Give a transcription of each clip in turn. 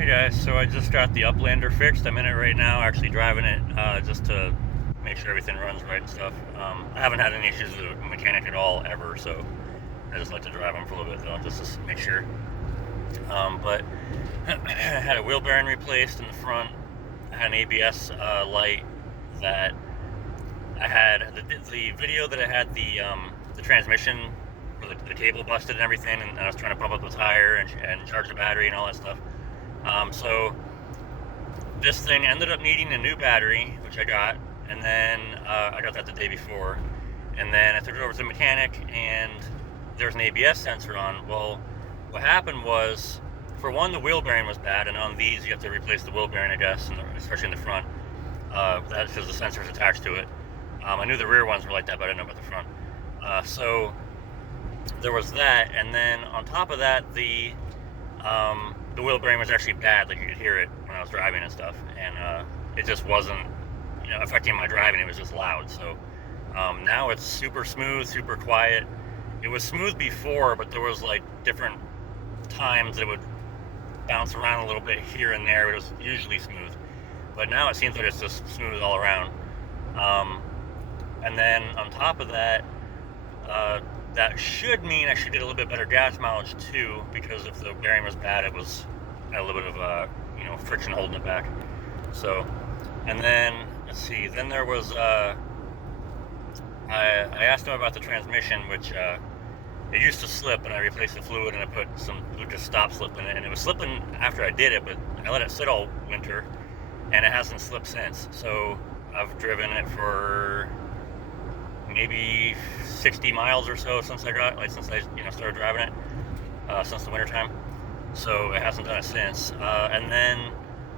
Hey guys, so I just got the uplander fixed. I'm in it right now, actually driving it just to make sure everything runs right and stuff. I haven't had any issues with the mechanic at all ever, so I just like to drive them for a little bit though, just to make sure. But I had a wheel bearing replaced in the front. I had an ABS light that I had the video that I had the transmission, where the cable busted and everything, and I was trying to pump up the tire and charge the battery and all that stuff. So this thing ended up needing a new battery, which I got, and then I got that the day before, and then I took it over to the mechanic, and there's an ABS sensor on. Well, what happened was, for one, the wheel bearing was bad, and on these you have to replace the wheel bearing, I guess, especially in the front. That's because the sensor's attached to it. I knew the rear ones were like that, but I didn't know about the front. So there was that, and then on top of that, the wheel bearing was actually bad. Like, you could hear it when I was driving and stuff, and it just wasn't, affecting my driving. It was just loud. So now it's super smooth, super quiet. It was smooth before, but there was like different times it would bounce around a little bit here and there. It was usually smooth, but now it seems like it's just smooth all around. And then on top of that, that should mean I should get a little bit better gas mileage too, because if the bearing was bad, it was had a little bit of friction holding it back. So, and then let's see. Then there was I asked him about the transmission, which it used to slip, and I replaced the fluid, and I put some Lucas stop slip in it, and it was slipping after I did it, but I let it sit all winter, and it hasn't slipped since. So I've driven it for maybe 60 miles or so since I started driving it, since the winter time. So it hasn't done it since. And then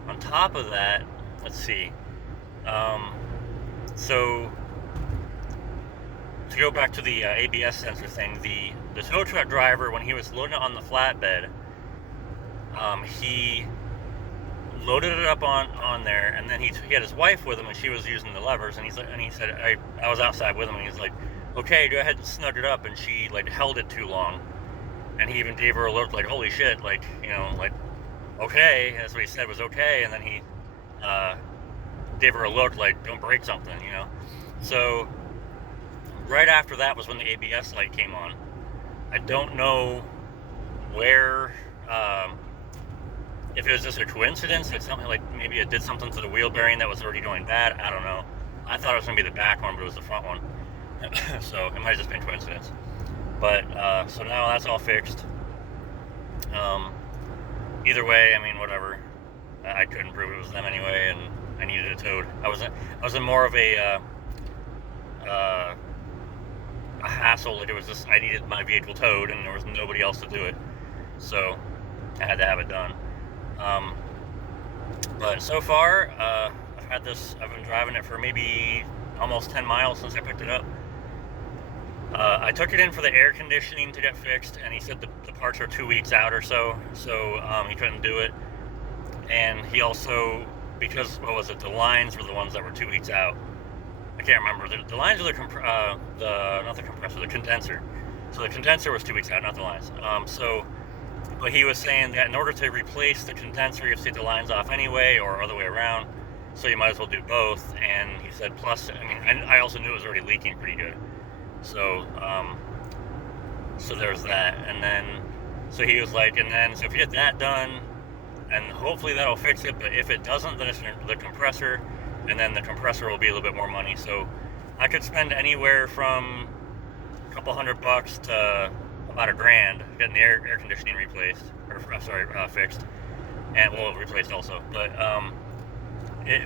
on top of that, let's see. So to go back to the ABS sensor thing, the tow truck driver, when he was loading it on the flatbed, he loaded it up on there, and then he had his wife with him, and she was using the levers, and he said, I was outside with him, and he's like, okay, go ahead and snug it up, and she like held it too long, and he even gave her a look like, holy shit, like, okay, that's what he said was okay, and then he gave her a look like, don't break something, So right after that was when the ABS light came on. I don't know where, if it was just a coincidence, it's something like maybe it did something to the wheel bearing that was already going bad. I don't know. I thought it was going to be the back one, but it was the front one. So it might have just been coincidence. But so now that's all fixed. Either way, I mean, whatever. I couldn't prove it was them anyway, and I needed it towed. I was in more of a hassle. Like, it was just, I needed my vehicle towed, and there was nobody else to do it, so I had to have it done. But so far, I've been driving it for maybe almost 10 miles since I picked it up. I took it in for the air conditioning to get fixed, and he said the parts are 2 weeks out or so, he couldn't do it. And he also, because, the lines were the ones that were 2 weeks out. I can't remember. The lines are not the compressor, the condenser. So the condenser was 2 weeks out, not the lines. But he was saying that in order to replace the condenser, you have to take the lines off anyway, or other way around. So you might as well do both. And he said, plus, I also knew it was already leaking pretty good. So, so there's that. And then, so he was like, so if you get that done, and hopefully that'll fix it. But if it doesn't, then it's the compressor, and then the compressor will be a little bit more money. So I could spend anywhere from a couple $100 to about $1,000 getting the air conditioning replaced, fixed, and replaced also. But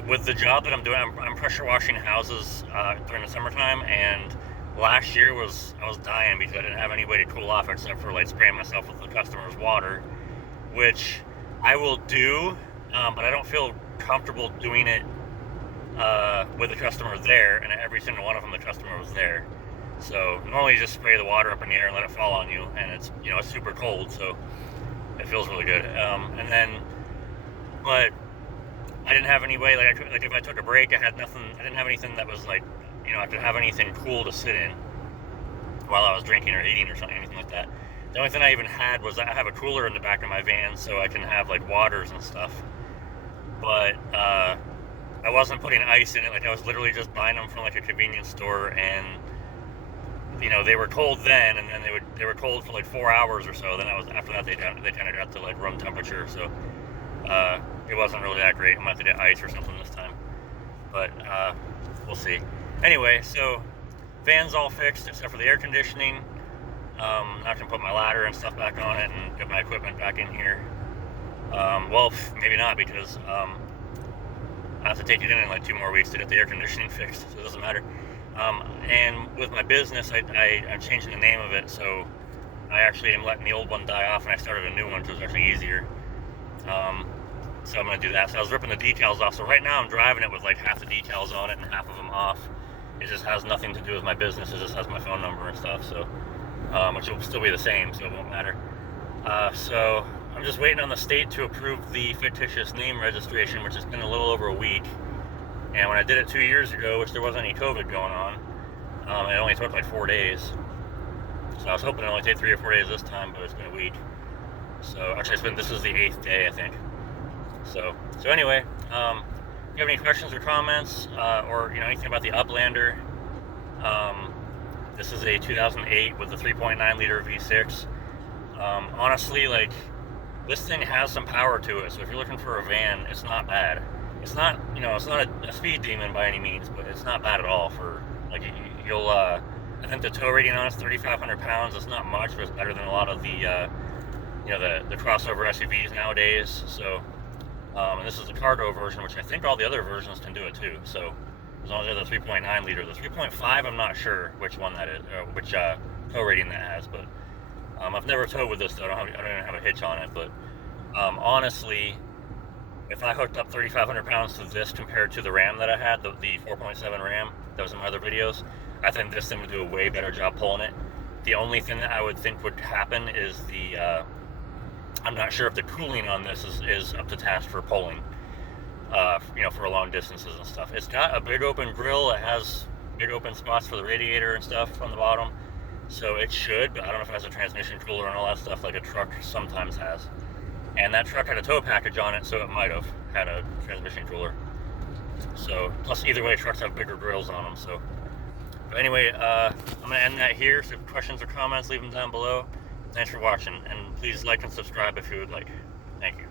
with the job that I'm doing, I'm pressure washing houses during the summertime, and last year I was dying because I didn't have any way to cool off except for like spraying myself with the customer's water, which I will do, but I don't feel comfortable doing it with the customer there, and every single one of them the customer was there. So normally you just spray the water up in the air and let it fall on you, and it's it's super cold, so it feels really good. But I didn't have any way, like if I took a break, I had nothing. I didn't have anything that was like, I could have anything cool to sit in while I was drinking or eating or something, anything like that. The only thing I even had was I have a cooler in the back of my van so I can have like waters and stuff. But I wasn't putting ice in it. Like I was literally just buying them from like a convenience store, and they were cold then, and then they were cold for like 4 hours or so. Then after that they kind of got to like room temperature. So it wasn't really that great. I'm gonna have to get ice or something this time, but we'll see. Anyway, so van's all fixed except for the air conditioning. I can put my ladder and stuff back on it and get my equipment back in here. Well, maybe not, because I have to take it in like 2 more weeks to get the air conditioning fixed, so it doesn't matter. And with my business, I'm changing the name of it, so I actually am letting the old one die off, and I started a new one, so it's actually easier. So I'm going to do that. So I was ripping the decals off. So right now I'm driving it with like half the decals on it and half of them off. It just has nothing to do with my business. It just has my phone number and stuff. So, which will still be the same, so it won't matter. So I'm just waiting on the state to approve the fictitious name registration, which has been a little over a week. And when I did it 2 years ago, which there wasn't any COVID going on, it only took like 4 days. So I was hoping it only take 3 or 4 days this time, but it's been a week. So actually, this is the 8th day, I think. So anyway, if you have any questions or comments, or anything about the Uplander, this is a 2008 with a 3.9 liter V6. Honestly, like, this thing has some power to it. So if you're looking for a van, it's not bad. It's not, it's not a speed demon by any means, but it's not bad at all. For like, you'll, I think the tow rating on it's 3,500 pounds. It's not much, but it's better than a lot of the, the crossover SUVs nowadays. So. And this is the cargo version, which I think all the other versions can do it too. So as long as they're the 3.9 liter, the 3.5, I'm not sure which one that is, or which tow rating that has. But I've never towed with this though. I don't even have a hitch on it. But honestly, if I hooked up 3,500 pounds to this compared to the Ram that I had, the 4.7 Ram that was in my other videos, I think this thing would do a way better job pulling it. The only thing that I would think would happen is I'm not sure if the cooling on this is up to task for pulling, for long distances and stuff. It's got a big open grill. It has big open spots for the radiator and stuff on the bottom. So it should, but I don't know if it has a transmission cooler and all that stuff like a truck sometimes has. And that truck had a tow package on it, so it might have had a transmission cooler. So, plus either way, trucks have bigger grills on them. So, but anyway, I'm going to end that here. So if questions or comments, leave them down below. Thanks for watching, and please like and subscribe if you would like. Thank you.